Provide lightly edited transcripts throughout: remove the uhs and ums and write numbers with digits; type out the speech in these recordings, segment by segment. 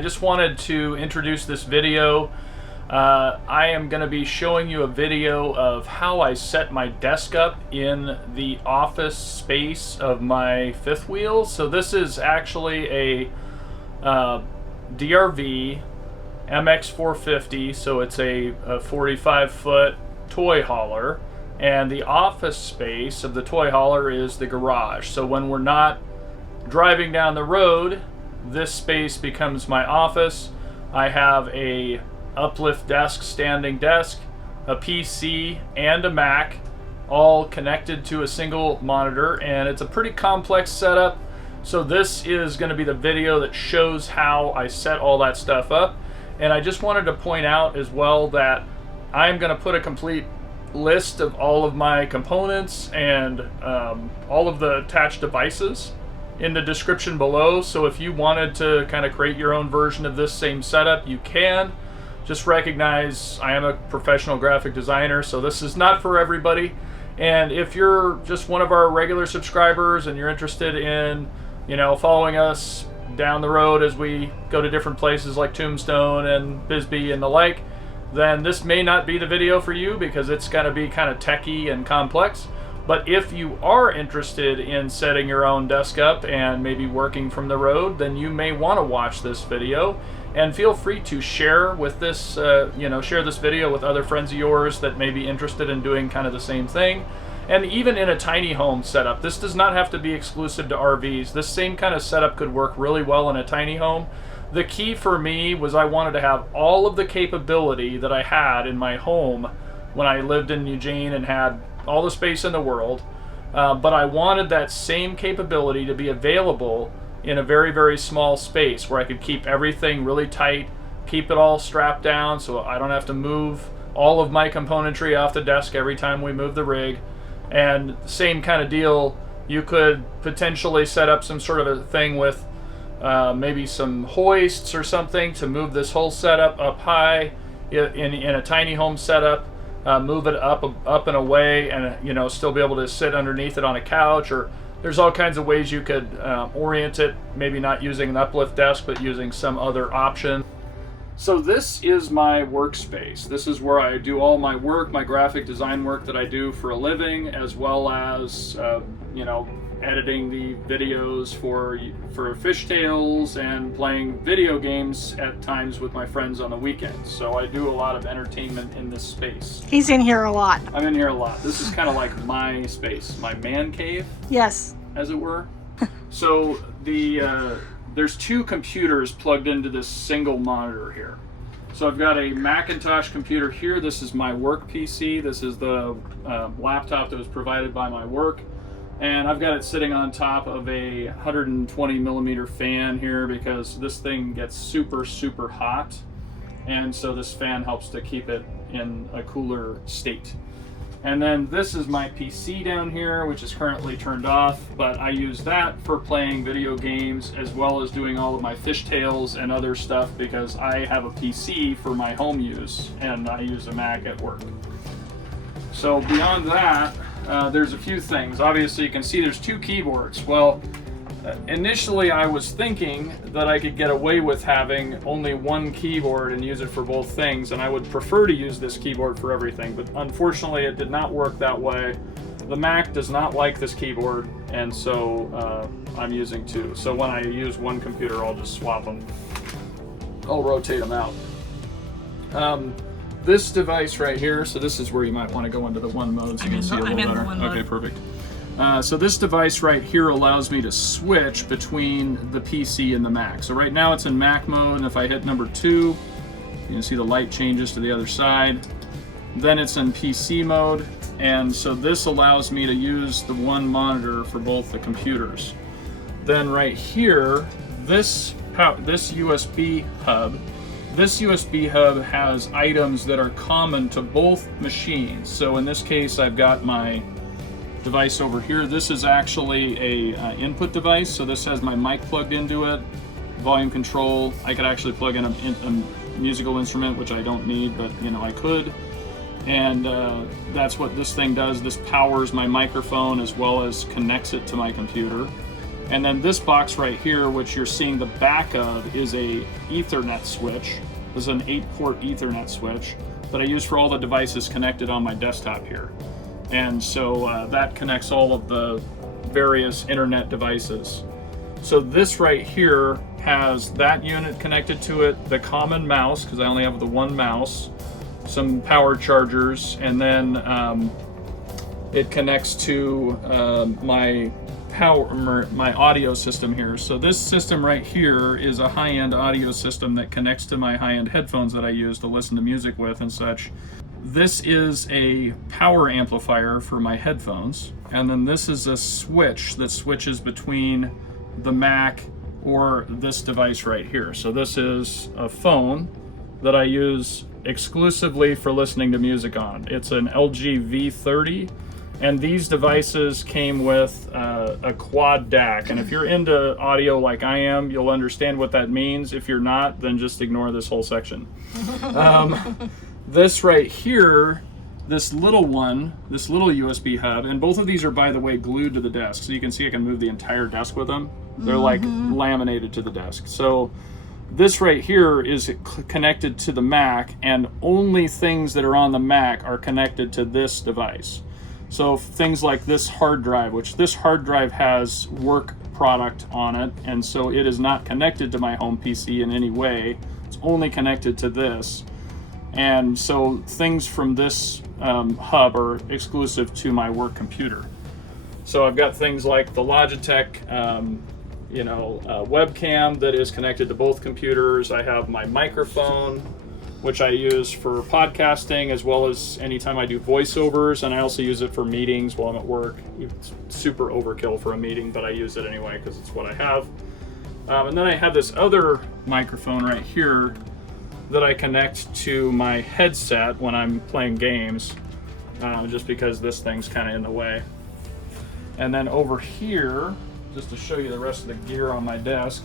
I just wanted to introduce this video. I am going to be showing you a video of how I set my desk up in the office space of my fifth wheel. So this is actually a DRV MX450, so it's a 45-foot toy hauler, and the office space of the toy hauler is the garage. So when we're not driving down the road, this space becomes my office. I have a uplift desk, standing desk, a PC, and a Mac, all connected to a single monitor, and it's a pretty complex setup. So this is going to be the video that shows how I set all that stuff up. And I just wanted to point out as well that I'm going to put a complete list of all of my components and all of the attached devices in the description below. So if you wanted to kind of create your own version of this same setup, you can. Just recognize I am a professional graphic designer, so this is not for everybody. And if you're just one of our regular subscribers and you're interested in, following us down the road as we go to different places like Tombstone and Bisbee and the like, then this may not be the video for you because it's going to be kind of techy and complex. But if you are interested in setting your own desk up and maybe working from the road, then you may want to watch this video. And feel free to share with this, share this video with other friends of yours that may be interested in doing kind of the same thing. And even in a tiny home setup, this does not have to be exclusive to RVs. This same kind of setup could work really well in a tiny home. The key for me was I wanted to have all of the capability that I had in my home when I lived in Eugene and had all the space in the world, but I wanted that same capability to be available in a very, very small space where I could keep everything really tight, keep it all strapped down so I don't have to move all of my componentry off the desk every time we move the rig. And same kind of deal, you could potentially set up some sort of a thing with maybe some hoists or something to move this whole setup up high in a tiny home setup. Move it up and away, and still be able to sit underneath it on a couch. Or there's all kinds of ways you could orient it, maybe not using an uplift desk but using some other option. So this is my workspace. This is where I do all my work, my graphic design work that I do for a living, as well as editing the videos for fishtails and playing video games at times with my friends on the weekends. So I do a lot of entertainment in this space. He's in here a lot. I'm in here a lot. This is kind of like my space, my man cave. Yes. As it were. So there's two computers plugged into this single monitor here. So I've got a Macintosh computer here. This is my work PC. This is the laptop that was provided by my work. And I've got it sitting on top of a 120 millimeter fan here because this thing gets super, super hot. And so this fan helps to keep it in a cooler state. And then this is my PC down here, which is currently turned off, but I use that for playing video games as well as doing all of my fishtails and other stuff because I have a PC for my home use and I use a Mac at work. So beyond that, there's a few things. Obviously you can see there's two keyboards. Well, initially I was thinking that I could get away with having only one keyboard and use it for both things, and I would prefer to use this keyboard for everything, but unfortunately it did not work that way. The Mac does not like this keyboard, and so I'm using two. So when I use one computer, I'll just swap them. I'll rotate them out. This device right here, so this is where you might want to go into the one mode so you can see a little better. Okay, perfect. So this device right here allows me to switch between the PC and the Mac. So right now it's in Mac mode, and if I hit number 2, you can see the light changes to the other side. Then it's in PC mode, and so this allows me to use the one monitor for both the computers. Then right here, this USB hub. This USB hub has items that are common to both machines. So in this case, I've got my device over here. This is actually a input device. So this has my mic plugged into it, volume control. I could actually plug in a musical instrument, which I don't need, but I could. And that's what this thing does. This powers my microphone as well as connects it to my computer. And then this box right here, which you're seeing the back of, is a Ethernet switch. This is an 8-port Ethernet switch that I use for all the devices connected on my desktop here. And so that connects all of the various internet devices. So this right here has that unit connected to it, the common mouse, because I only have the one mouse, some power chargers, and then it connects to my audio system here. So this system right here is a high-end audio system that connects to my high-end headphones that I use to listen to music with and such. This is a power amplifier for my headphones, and then this is a switch that switches between the Mac or this device right here. So this is a phone that I use exclusively for listening to music on. It's an LG V30, and these devices came with a quad DAC. And if you're into audio like I am, you'll understand what that means. If you're not, then just ignore this whole section. This right here, this little one, this little USB hub, and both of these are, by the way, glued to the desk. So you can see I can move the entire desk with them. They're like laminated to the desk. So this right here is connected to the Mac, and only things that are on the Mac are connected to this device. So things like this hard drive, which this hard drive has work product on it, and so it is not connected to my home PC in any way. It's only connected to this. And so things from this hub are exclusive to my work computer. So I've got things like the Logitech webcam that is connected to both computers. I have my microphone, which I use for podcasting as well as anytime I do voiceovers, and I also use it for meetings while I'm at work. It's super overkill for a meeting, but I use it anyway because it's what I have. And then I have this other microphone right here that I connect to my headset when I'm playing games, just because this thing's kind of in the way. And then over here, just to show you the rest of the gear on my desk,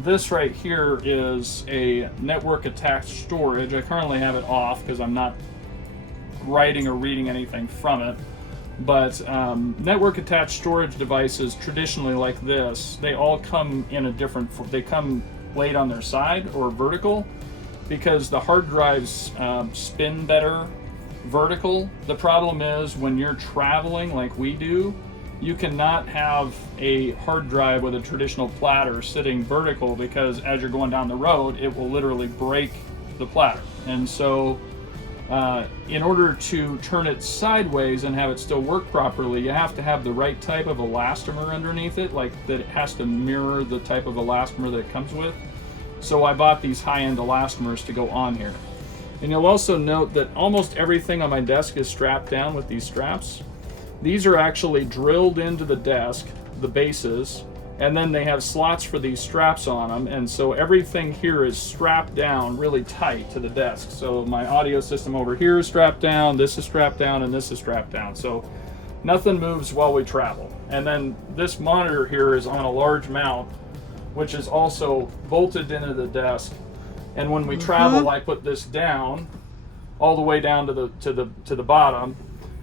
this right here is a network attached storage. I currently have it off because I'm not writing or reading anything from it. But network attached storage devices traditionally like this, they all come in a different, they come laid on their side or vertical, because the hard drives spin better vertical. The problem is when you're traveling like we do, you cannot have a hard drive with a traditional platter sitting vertical, because as you're going down the road, it will literally break the platter. And so in order to turn it sideways and have it still work properly, you have to have the right type of elastomer underneath it, like that it has to mirror the type of elastomer that it comes with. So I bought these high-end elastomers to go on here. And you'll also note that almost everything on my desk is strapped down with these straps. These are actually drilled into the desk, the bases, and then they have slots for these straps on them, and so everything here is strapped down really tight to the desk. So my audio system over here is strapped down, this is strapped down, and this is strapped down. So nothing moves while we travel. And then this monitor here is on a large mount, which is also bolted into the desk. And when we travel, I put this down, all the way down to the bottom,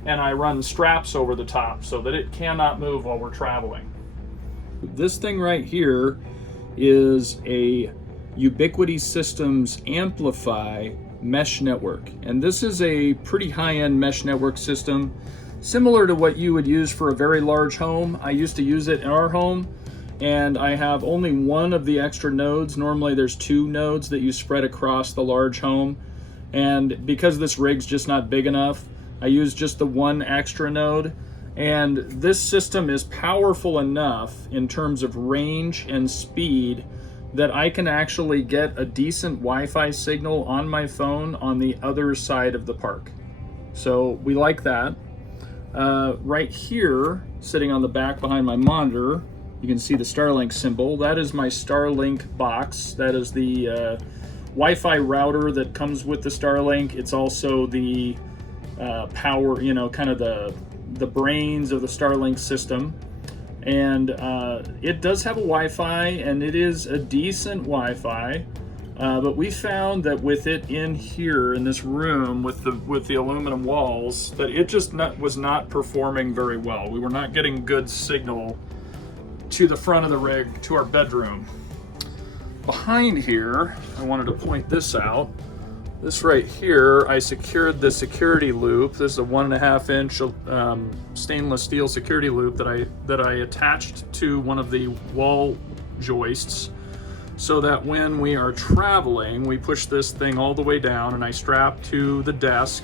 and I run straps over the top so that it cannot move while we're traveling. This thing right here is a Ubiquiti Systems Amplify mesh network. And this is a pretty high-end mesh network system, similar to what you would use for a very large home. I used to use it in our home, and I have only one of the extra nodes. Normally there's 2 nodes that you spread across the large home. And because this rig's just not big enough, I use just the one extra node. And this system is powerful enough in terms of range and speed that I can actually get a decent Wi-Fi signal on my phone on the other side of the park. So we like that. Right here, sitting on the back behind my monitor, you can see the Starlink symbol. That is my Starlink box. That is the Wi-Fi router that comes with the Starlink. It's also the power, kind of the brains of the Starlink system. And it does have a Wi-Fi, and it is a decent Wi-Fi. But we found that with it in here in this room with the aluminum walls, that it just was not performing very well. We were not getting good signal to the front of the rig, to our bedroom. Behind here, I wanted to point this out. This right here, I secured the security loop. This is a 1.5 inch stainless steel security loop that I attached to one of the wall joists, so that when we are traveling, we push this thing all the way down, and I strap to the desk,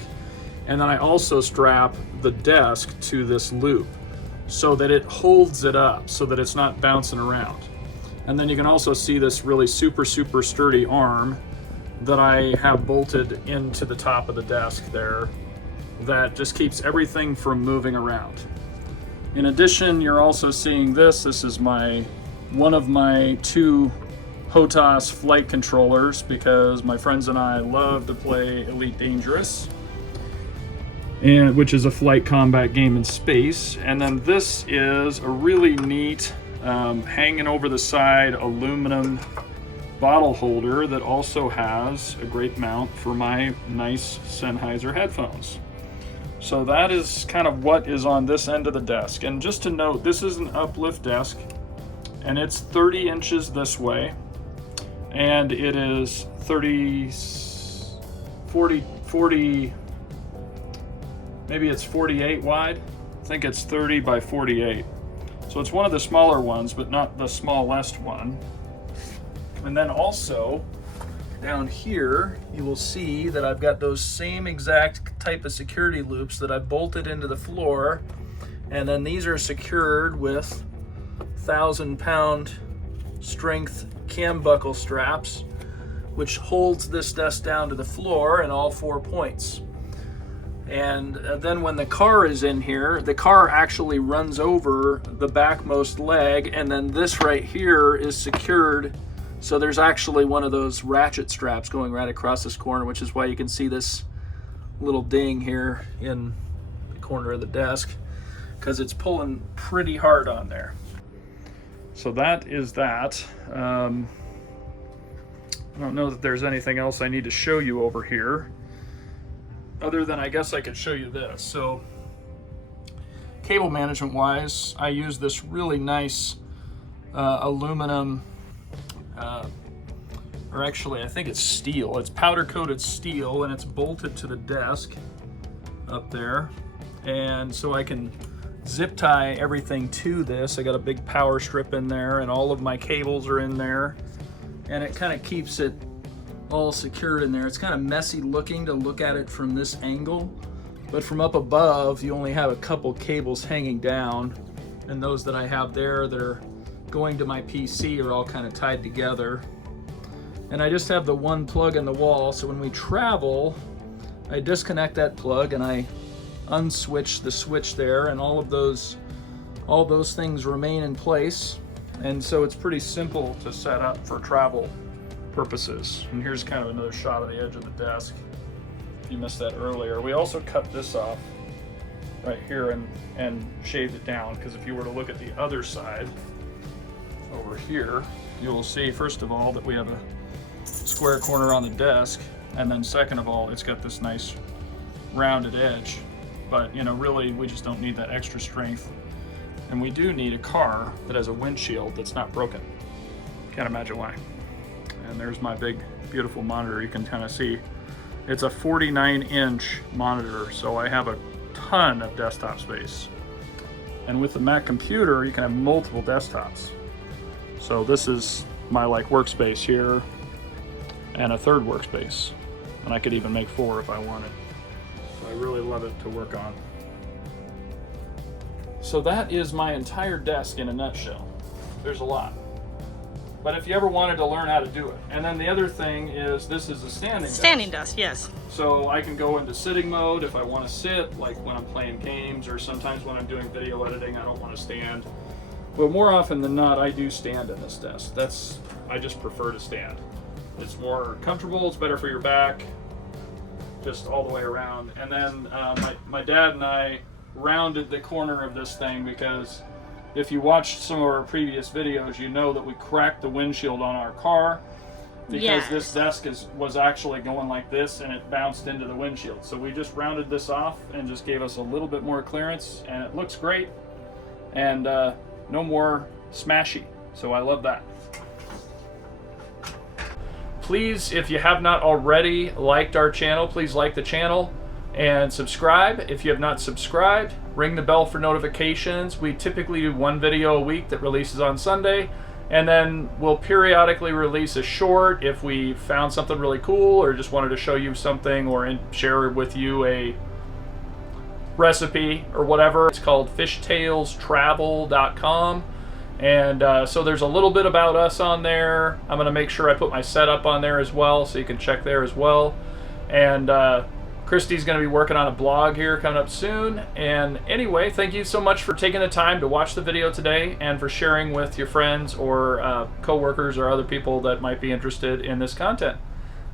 and then I also strap the desk to this loop so that it holds it up, so that it's not bouncing around. And then you can also see this really super sturdy arm that I have bolted into the top of the desk there that just keeps everything from moving around. In addition, you're also seeing this. This is one of my 2 HOTAS flight controllers, because my friends and I love to play Elite Dangerous, which is a flight combat game in space. And then this is a really neat hanging over the side aluminum bottle holder that also has a great mount for my nice Sennheiser headphones. So that is kind of what is on this end of the desk. And just to note, this is an uplift desk, and it's 30 inches this way, and it is 40, maybe it's 48 wide. I think it's 30 by 48. So it's one of the smaller ones, but not the smallest one. And then also down here, you will see that I've got those same exact type of security loops that I've bolted into the floor. And then these are secured with 1,000-pound strength cam buckle straps, which holds this desk down to the floor in all 4 points. And then when the car is in here, the car actually runs over the backmost leg, and then this right here is secured. So there's actually one of those ratchet straps going right across this corner, which is why you can see this little ding here in the corner of the desk, because it's pulling pretty hard on there. So that is that. I don't know that there's anything else I need to show you over here, other than I guess I could show you this. So cable management wise, I use this really nice aluminum, or actually I think it's steel. It's powder coated steel, and it's bolted to the desk up there. And so I can zip tie everything to this. I got a big power strip in there, and all of my cables are in there, and it kind of keeps it all secured in there. It's kind of messy looking to look at it from this angle, but from up above you only have a couple cables hanging down, and those that I have there that are going to my PC are all kind of tied together. And I just have the one plug in the wall, so when we travel, I disconnect that plug and I unswitch the switch there, and all those things remain in place. And so it's pretty simple to set up for travel purposes. And here's kind of another shot of the edge of the desk. You missed that earlier. We also cut this off right here and shaved it down, because if you were to look at the other side over here, you will see, first of all, that we have a square corner on the desk, and then second of all, it's got this nice rounded edge. But you know, really, we just don't need that extra strength. And we do need a car that has a windshield that's not broken. Can't imagine why. And there's my big, beautiful monitor. You can kind of see it's a 49-inch monitor, so I have a ton of desktop space. And with the Mac computer, you can have multiple desktops. So this is my workspace here, and a third workspace. And I could even make 4 if I wanted. So I really love it to work on. So that is my entire desk in a nutshell. There's a lot. But if you ever wanted to learn how to do it. And then the other thing is, this is a standing desk. Standing desk, yes. So I can go into sitting mode if I want to sit, like when I'm playing games, or sometimes when I'm doing video editing, I don't want to stand. But more often than not, I do stand in this desk. I just prefer to stand. It's more comfortable, it's better for your back, just all the way around. And then my dad and I rounded the corner of this thing, because if you watched some of our previous videos, you know that we cracked the windshield on our car, because this desk was actually going like this, and it bounced into the windshield. So we just rounded this off and just gave us a little bit more clearance, and it looks great. And no more smashy. So I love that. Please, if you have not already liked our channel, please like the channel and subscribe. If you have not subscribed, ring the bell for notifications. We typically do one video a week that releases on Sunday, and then we'll periodically release a short if we found something really cool or just wanted to show you something or share with you a recipe or whatever. It's called fishtailstravel.com. And so there's a little bit about us on there. I'm going to make sure I put my setup on there as well, so you can check there as well. And Christy's going to be working on a blog here coming up soon. And anyway, thank you so much for taking the time to watch the video today and for sharing with your friends or coworkers or other people that might be interested in this content.